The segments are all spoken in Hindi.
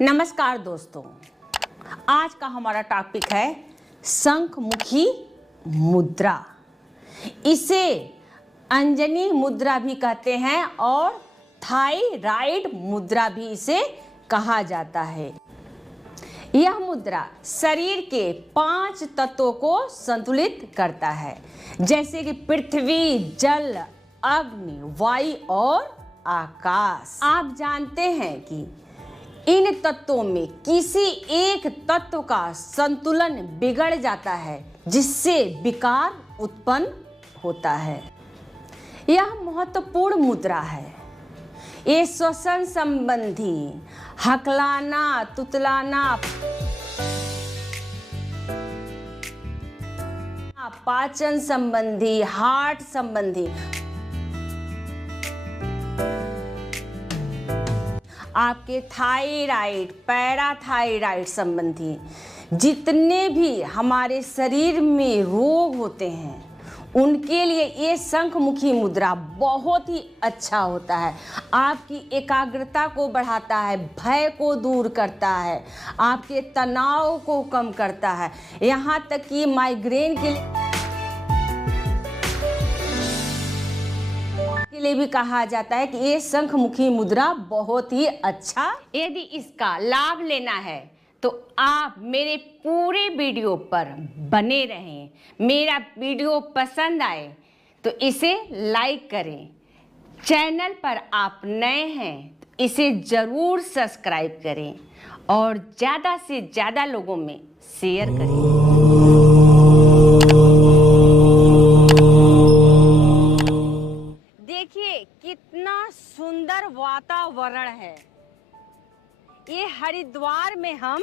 नमस्कार दोस्तों, आज का हमारा टॉपिक है शंखमुखी मुद्रा। इसे अंजनी मुद्रा भी कहते हैं और थायराइड मुद्रा भी इसे कहा जाता है। यह मुद्रा शरीर के 5 तत्वों को संतुलित करता है, जैसे कि पृथ्वी, जल, अग्नि, वायु और आकाश। आप जानते हैं कि इन तत्वों में किसी एक तत्व का संतुलन बिगड़ जाता है, जिससे विकार उत्पन्न होता है। यह महत्वपूर्ण मुद्रा है। ये श्वसन संबंधी, हकलाना, तुतलाना, पाचन संबंधी, हार्ट संबंधी, आपके थायराइड, पैराथायराइड संबंधी जितने भी हमारे शरीर में रोग होते हैं, उनके लिए ये शंखमुखी मुद्रा बहुत ही अच्छा होता है। आपकी एकाग्रता को बढ़ाता है, भय को दूर करता है, आपके तनाव को कम करता है। यहाँ तक कि माइग्रेन के लिए भी कहा जाता है कि ये शंखमुखी मुद्रा बहुत ही अच्छा। यदि इसका लाभ लेना है तो आप मेरे पूरे वीडियो पर बने रहें। मेरा वीडियो पसंद आए तो इसे लाइक करें। चैनल पर आप नए हैं तो इसे ज़रूर सब्सक्राइब करें और ज़्यादा से ज़्यादा लोगों में शेयर करें। देखिए कितना सुंदर वातावरण है। ये हरिद्वार में हम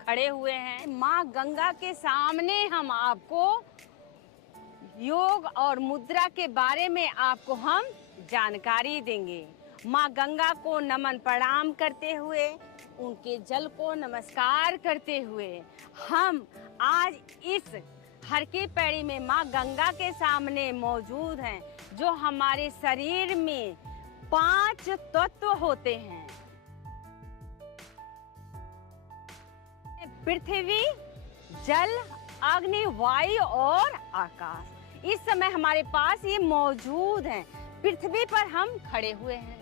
खड़े हुए हैं। माँ गंगा के सामने हम आपको योग और मुद्रा के बारे में आपको हम जानकारी देंगे। माँ गंगा को नमन प्रणाम करते हुए, उनके जल को नमस्कार करते हुए हम आज इस हर की पैड़ी में माँ गंगा के सामने मौजूद हैं, जो हमारे शरीर में 5 तत्व होते हैं। पृथ्वी, जल, अग्नि, वायु और आकाश इस समय हमारे पास ये मौजूद हैं। पृथ्वी पर हम खड़े हुए हैं।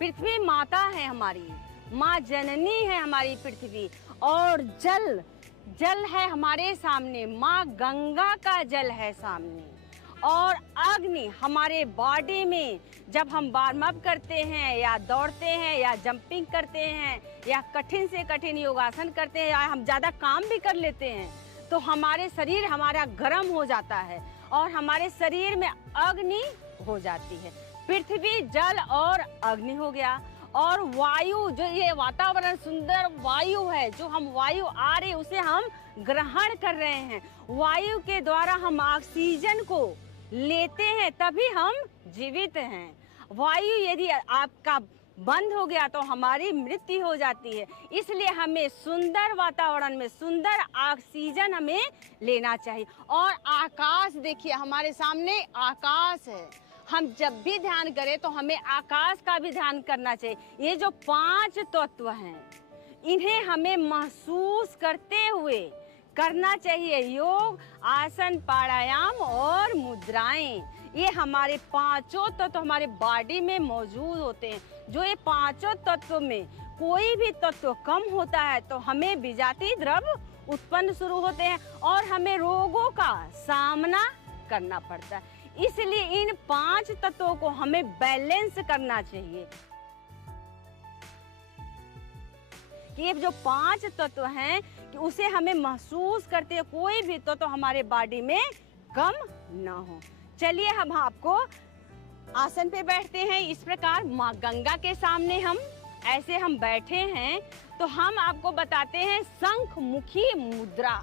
पृथ्वी माता है, हमारी माँ जननी है हमारी पृथ्वी। और जल है हमारे सामने, माँ गंगा का जल है सामने। और अग्नि हमारे बॉडी में जब हम वार्म अप करते हैं या दौड़ते हैं या जंपिंग करते हैं या कठिन से कठिन योगासन करते हैं या हम ज़्यादा काम भी कर लेते हैं, तो हमारे शरीर हमारा गर्म हो जाता है और हमारे शरीर में अग्नि हो जाती है। पृथ्वी, जल और अग्नि हो गया। और वायु, जो ये वातावरण सुंदर वायु है, जो हम वायु आ रही उसे हम ग्रहण कर रहे हैं। वायु के द्वारा हम ऑक्सीजन को लेते हैं, तभी हम जीवित हैं। वायु यदि आपका बंद हो गया तो हमारी मृत्यु हो जाती है। इसलिए हमें सुंदर वातावरण में सुंदर ऑक्सीजन हमें लेना चाहिए। और आकाश देखिए, हमारे सामने आकाश है। हम जब भी ध्यान करें तो हमें आकाश का भी ध्यान करना चाहिए। ये जो 5 तत्व हैं, इन्हें हमें महसूस करते हुए करना चाहिए। योग, आसन, प्राणायाम और मुद्राएं, ये हमारे 5 तत्व हमारे बॉडी में मौजूद होते हैं। जो ये 5 तत्व में कोई भी तत्व कम होता है तो हमें विजातीय द्रव्य उत्पन्न शुरू होते हैं और हमें रोगों का सामना करना पड़ता है। इसलिए इन 5 तत्वों को हमें बैलेंस करना चाहिए। कि ये जो 5 तत्व हैं कि उसे हमें महसूस करते हैं, कोई भी तत्व हमारे बॉडी में कम ना हो। चलिए हम आपको आसन पे बैठते हैं। इस प्रकार माँ गंगा के सामने हम बैठे हैं, तो हम आपको बताते हैं शंखमुखी मुद्रा।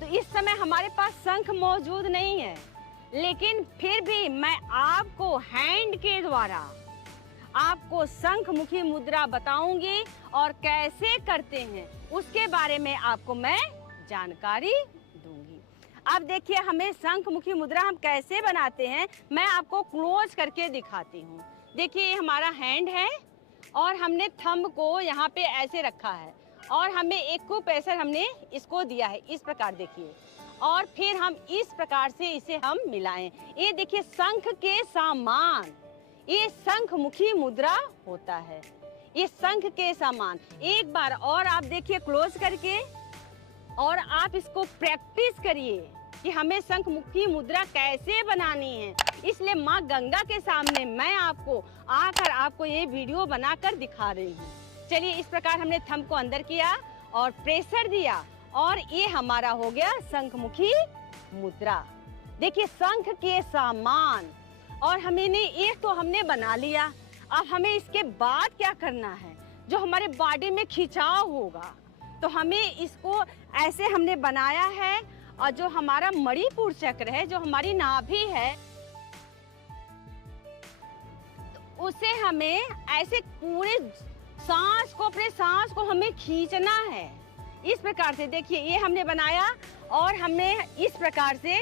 तो इस समय हमारे पास शंख मौजूद नहीं है, लेकिन फिर भी मैं आपको हैंड के द्वारा आपको शंखमुखी मुद्रा बताऊंगी और कैसे करते हैं उसके बारे में आपको मैं जानकारी दूंगी। अब देखिए हमें शंखमुखी मुद्रा हम कैसे बनाते हैं, मैं आपको क्लोज करके दिखाती हूँ। देखिए ये हमारा हैंड है और हमने थंब को यहाँ पे ऐसे रखा है और हमें एक्यूप्रेशर हमने इसको दिया है इस प्रकार, देखिए। और फिर हम इस प्रकार से इसे हम मिलाएं। ये देखिए शंख के समान ये शंखमुखी मुद्रा होता है, ये शंख के समान। एक बार और आप देखिए क्लोज करके, और आप इसको प्रैक्टिस करिए कि हमें शंखमुखी मुद्रा कैसे बनानी है। इसलिए माँ गंगा के सामने मैं आपको ये वीडियो बनाकर दिखा रही हूँ। चलिए इस प्रकार हमने थंब को अंदर किया और प्रेशर दिया और ये हमारा हो गया शंखमुखी मुद्रा। देखिए शंख के समान। और हमने एक तो हमने बना लिया, अब हमें इसके बाद क्या करना है, जो हमारे बॉडी में खिंचाव होगा तो हमें इसको ऐसे हमने बनाया है। और जो हमारा मणिपुर चक्र है, जो हमारी नाभि है, तो उसे हमें ऐसे पूरे अपने सांस को हमें खींचना है इस प्रकार से। देखिए ये हमने बनाया और हमने इस प्रकार से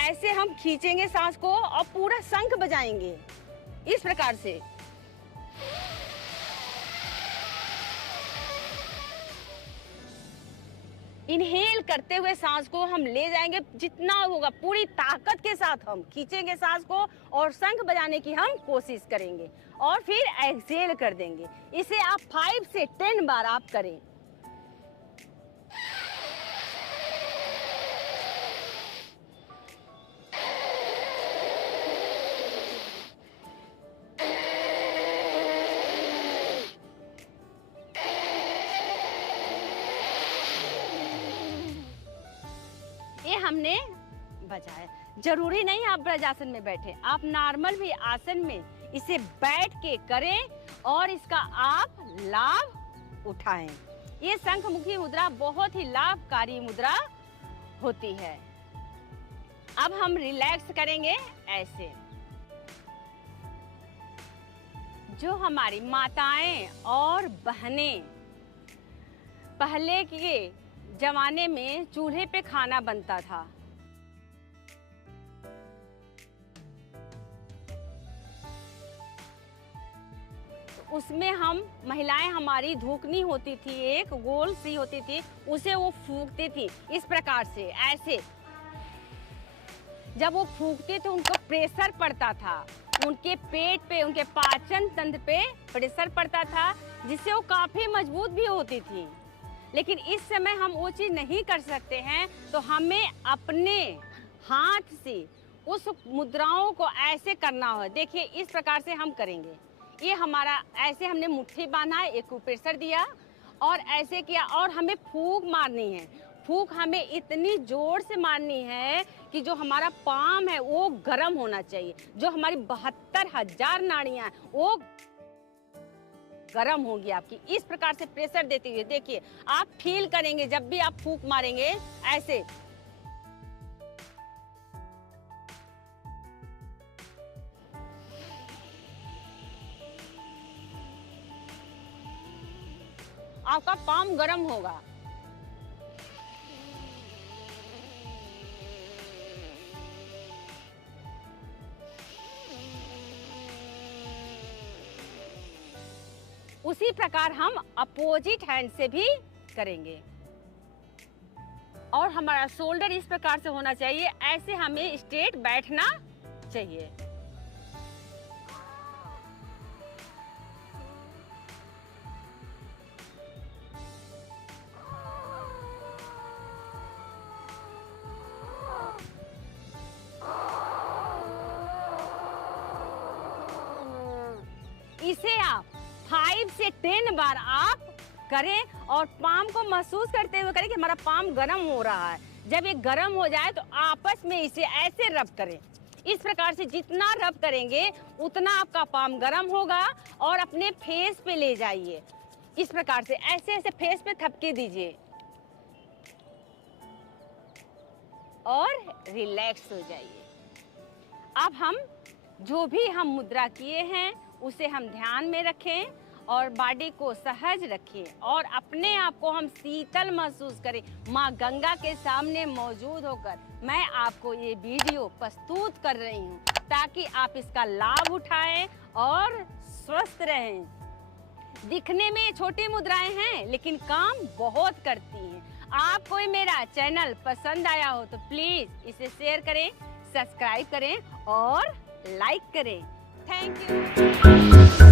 ऐसे हम खींचेंगे सांस को और पूरा शंख बजाएंगे इस प्रकार से। इनहेल करते हुए सांस को हम ले जाएंगे, जितना होगा पूरी ताकत के साथ हम खींचेंगे सांस को और शंख बजाने की हम कोशिश करेंगे और फिर एक्सहेल कर देंगे। इसे आप 5 से 10 बार आप करें। हमने बजाया। जरूरी नहीं आप ब्रजासन में बैठे, आप नॉर्मल भी आसन में इसे बैठ के करें और इसका आप लाभ उठाएं। ये शंखमुखी मुद्रा बहुत ही लाभकारी मुद्रा होती है। अब हम रिलैक्स करेंगे ऐसे। जो हमारी माताएं और बहनें पहले के जमाने में चूल्हे पे खाना बनता था, तो उसमें हम महिलाएं हमारी धूकनी होती थी, एक गोल सी होती थी, उसे वो फूंकती थी इस प्रकार से ऐसे। जब वो फूंकते तो उनको प्रेशर पड़ता था, उनके पेट पे, उनके पाचन तंत्र पे प्रेशर पड़ता था, जिससे वो काफी मजबूत भी होती थी। लेकिन इस समय हम वो चीज़ नहीं कर सकते हैं, तो हमें अपने हाथ से उस मुद्राओं को ऐसे करना हो। देखिए इस प्रकार से हम करेंगे। ये हमारा ऐसे हमने मुट्ठी बांधा, एक प्रेशर दिया और ऐसे किया और हमें फूंक मारनी है। फूंक हमें इतनी जोर से मारनी है कि जो हमारा पाम है वो गर्म होना चाहिए, जो हमारी 72,000 नाड़ियाँ वो गर्म होगी आपकी। इस प्रकार से प्रेशर देते हुए देखिए आप फील करेंगे जब भी आप फूंक मारेंगे ऐसे। आपका पाम गर्म होगा। उसी प्रकार हम अपोजिट हैंड से भी करेंगे और हमारा शोल्डर इस प्रकार से होना चाहिए, ऐसे हमें स्ट्रेट बैठना चाहिए। इसे आप 5 से 10 बार आप करें और पाम को महसूस करते हुए करें कि हमारा पाम गर्म हो रहा है। जब ये गर्म हो जाए तो आपस में इसे ऐसे रब करें। इस प्रकार से जितना रब करेंगे उतना आपका पाम गर्म होगा और अपने फेस पे ले जाइए। इस प्रकार से ऐसे ऐसे फेस पे थपके दीजिए और रिलैक्स हो जाइए। अब हम जो भी हम मुद्रा किए हैं उसे हम ध्यान में रखें और बॉडी को सहज रखें और अपने आप को हम शीतल महसूस करें। माँ गंगा के सामने मौजूद होकर मैं आपको ये वीडियो प्रस्तुत कर रही हूँ ताकि आप इसका लाभ उठाएं और स्वस्थ रहें। दिखने में ये छोटी मुद्राएं हैं लेकिन काम बहुत करती हैं। आपको मेरा चैनल पसंद आया हो तो प्लीज इसे शेयर करें, सब्सक्राइब करें और लाइक करें। Thank you.